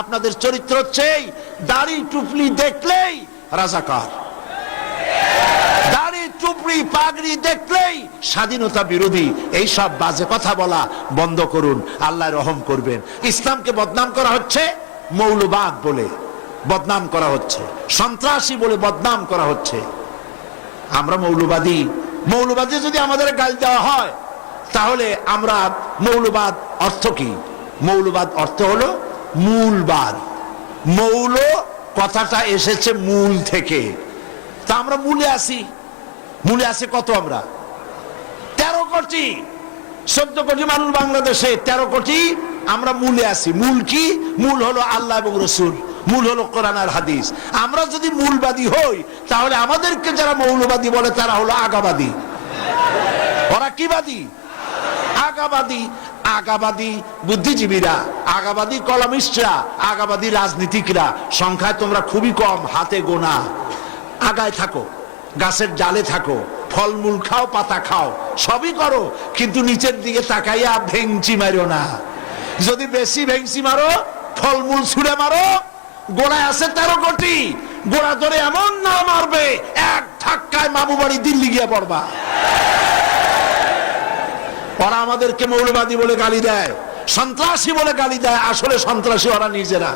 আপনাদের চরিত্র হচ্ছে দাড়ি টুপলি দেখলেই রাজাকার। দাড়ি টুপড়ি পাগড়ি দেখলেই স্বাধীনতা বিরোধী। এই সব বাজে কথা বলা বন্ধ করুন, আল্লাহ রহম করবেন। ইসলামকে বদনাম করা হচ্ছে মৌলবাদ বলে, বদনাম করা হচ্ছে। সন্ত্রাসী বলে বদনাম করা হচ্ছে। আমরা মৌলবাদী। মৌলবাদী যদি আমাদের গাল দেওয়া হয়, তাহলে আমরা মৌলবাদ অর্থ কি? মৌলবাদ অর্থ হলো মূলবাদ। মৌল কথাটা এসেছে মূল থেকে। তা আমরা মূলে আসি। মূলে আসি কত আমরা? তেরো কোটি। চোদ্দ কোটি মানুষ বাংলাদেশে, তেরো কোটি আমরা মূলে আসি। মূল কি? মূল হলো আল্লাহ এবং রসুল। মূল হলো কোরআন আর হাদিস। আমরা যদি মূলবাদী হই, তাহলে আমাদেরকে যারা মৌলবাদী বলে, তারা হলো আগাবাদী। ওরা কি বাদী? আগাবাদী আগাবাদী বুদ্ধিজীবীরা, আগাবাদী কলামিস্টরা, আগাবাদী রাজনীতিকরা, সংখ্যায় তোমরা খুবই কম, হাতে গোনা। আগায় থাকো, গাছের ডালে থাকো, ফলমূল খাও, পাতা খাও, সবই করো, কিন্তু নিচের দিকে তাকাইয়া ভেংচি মারো না। যদি বেশি ভেংচি মারো, ফলমূল ছুঁড়ে মারো, গোড়ায় আছে তেরো কোটি, গোড়া ধরে এমন না মারবে, এক ধাক্কায় মামু বাড়ি দিল্লি গিয়ে পড়বা। ওরা আমাদেরকে মৌলবাদী বলে গালি দেয়। সন্ত্রাসী বলে গালি দেয়। আসলে সন্ত্রাসী ওরা নিজেরা।